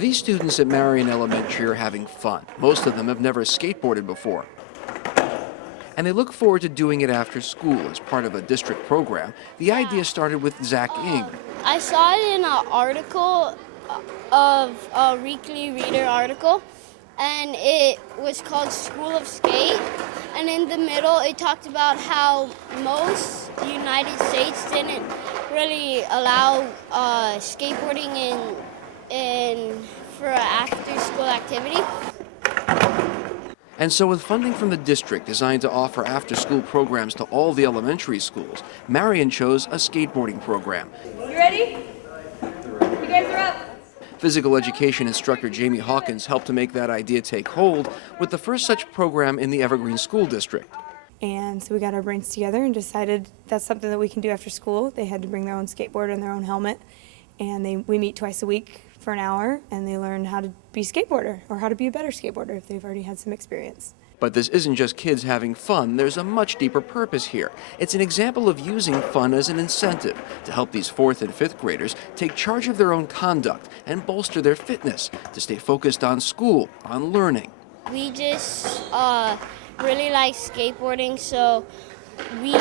These students at Marion Elementary are having fun. Most of them have never skateboarded before. And they look forward to doing it after school as part of a district program. The idea started with Zach Ing. I saw it in an article of a Weekly Reader article, and it was called School of Skate. And in the middle, it talked about how most United States didn't really allow skateboarding for an after-school activity. And so with funding from the district designed to offer after-school programs to all the elementary schools, Marion chose a skateboarding program. You ready? You guys are up. Physical education instructor Jamie Hawkins helped to make that idea take hold with the first such program in the Evergreen School District. And so we got our brains together and decided that's something that we can do after school. They had to bring their own skateboard and their own helmet, and we meet twice a week for an hour, and they learn how to be a skateboarder or how to be a better skateboarder if they've already had some experience. But this isn't just kids having fun, there's a much deeper purpose here. It's an example of using fun as an incentive to help these 4th and 5th graders take charge of their own conduct and bolster their fitness to stay focused on school, on learning. We just really like skateboarding, so we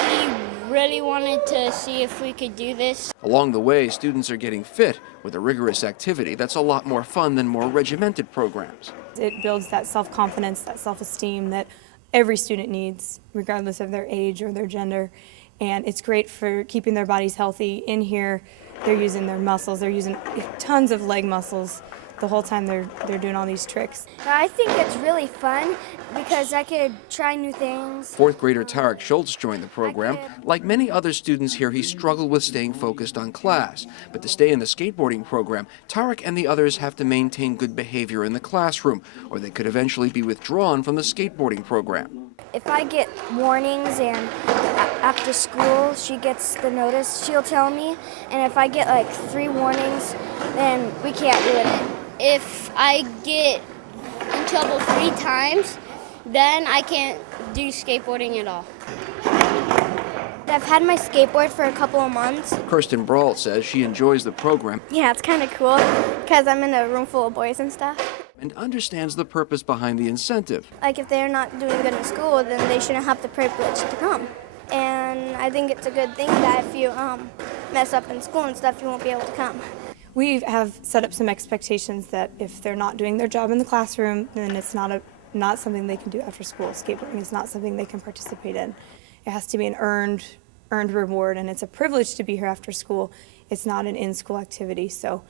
really wanted to see if we could do this. Along the way, students are getting fit with a rigorous activity that's a lot more fun than more regimented programs. It builds that self-confidence, that self-esteem that every student needs, regardless of their age or their gender. And it's great for keeping their bodies healthy. In here, they're using their muscles. They're using tons of leg muscles the whole time they're doing all these tricks. I think it's really fun because I could try new things. 4th grader Tarek Schultz joined the program. Like many other students here, he struggled with staying focused on class. But to stay in the skateboarding program, Tarek and the others have to maintain good behavior in the classroom, or they could eventually be withdrawn from the skateboarding program. If I get warnings and after school she gets the notice, she'll tell me. And if I get like 3 warnings, then we can't do it. If I get in trouble 3 times, then I can't do skateboarding at all. I've had my skateboard for a couple of months. Kirsten Brault says she enjoys the program. Yeah, it's kind of cool because I'm in a room full of boys and stuff. And understands the purpose behind the incentive. Like if they're not doing good in school, then they shouldn't have the privilege to come. And I think it's a good thing that if you mess up in school and stuff, you won't be able to come. We have set up some expectations that if they're not doing their job in the classroom, then it's not something they can do after school. Skateboarding is not something they can participate in. It has to be an earned reward, and it's a privilege to be here after school. It's not an in-school activity, so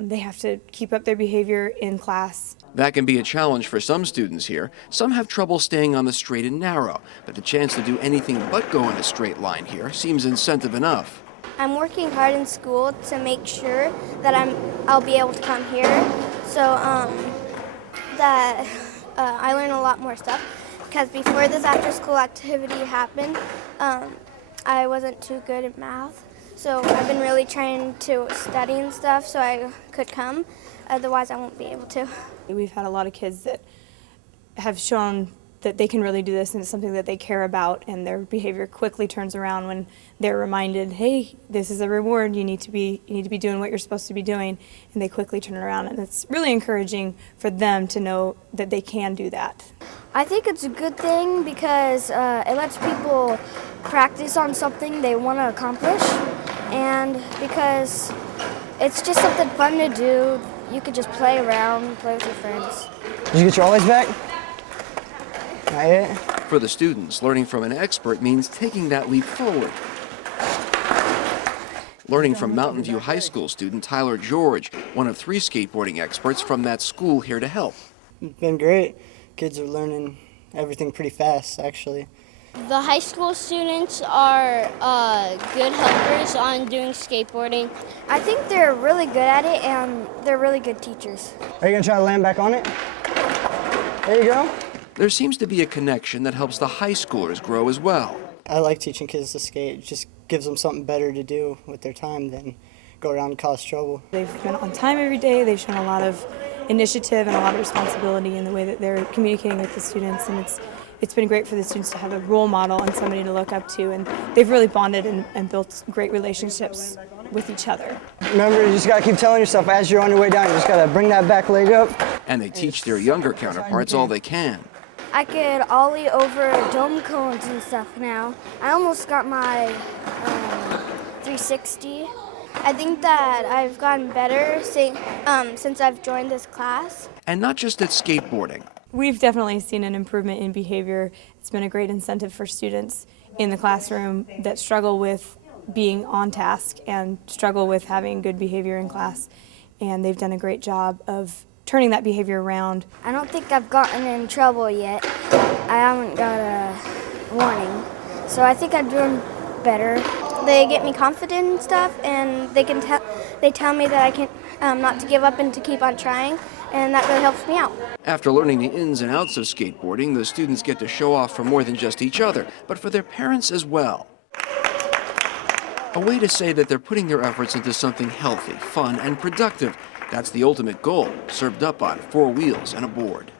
they have to keep up their behavior in class. That can be a challenge for some students here. Some have trouble staying on the straight and narrow, but the chance to do anything but go in a straight line here seems incentive enough. I'm working hard in school to make sure that I'll be able to come here, so that I learn a lot more stuff. Because before this after-school activity happened, I wasn't too good at math, so I've been really trying to study and stuff so I could come. Otherwise, I won't be able to. We've had a lot of kids that have shown that they can really do this and it's something that they care about, and their behavior quickly turns around when they're reminded, hey, this is a reward, you need to be doing what you're supposed to be doing, and they quickly turn around, and it's really encouraging for them to know that they can do that. I think it's a good thing because it lets people practice on something they want to accomplish, and because it's just something fun to do. You could just play around, play with your friends. Did you get your always back? Not yet. For the students, learning from an expert means taking that leap forward. Learning from Mountain View High School student Tyler George, one of 3 skateboarding experts from that school here to help. It's been great. Kids are learning everything pretty fast, actually. The high school students are good helpers on doing skateboarding. I think they're really good at it, and they're really good teachers. Are you going to try to land back on it? There you go. There seems to be a connection that helps the high schoolers grow as well. I like teaching kids to skate. It just gives them something better to do with their time than go around and cause trouble. They've been on time every day. They've shown a lot of initiative and a lot of responsibility in the way that they're communicating with the students, and it's been great for the students to have a role model and somebody to look up to, and they've really bonded and built great relationships. with each other. Remember, you just got to keep telling yourself as you're on your way down, you just got to bring that back leg up. And they teach their younger counterparts all they can. I could ollie over dome cones and stuff now. I almost got my 360. I think that I've gotten better since I've joined this class. And not just at skateboarding. We've definitely seen an improvement in behavior. It's been a great incentive for students in the classroom that struggle with being on task and struggle with having good behavior in class. And they've done a great job of turning that behavior around. I don't think I've gotten in trouble yet. I haven't got a warning. So I think I'm doing better. They get me confident and stuff, and they tell me that I can not to give up and to keep on trying, and that really helps me out. After learning the ins and outs of skateboarding, the students get to show off for more than just each other, but for their parents as well. A way to say that they're putting their efforts into something healthy, fun, and productive. That's the ultimate goal, served up on 4 wheels and a board.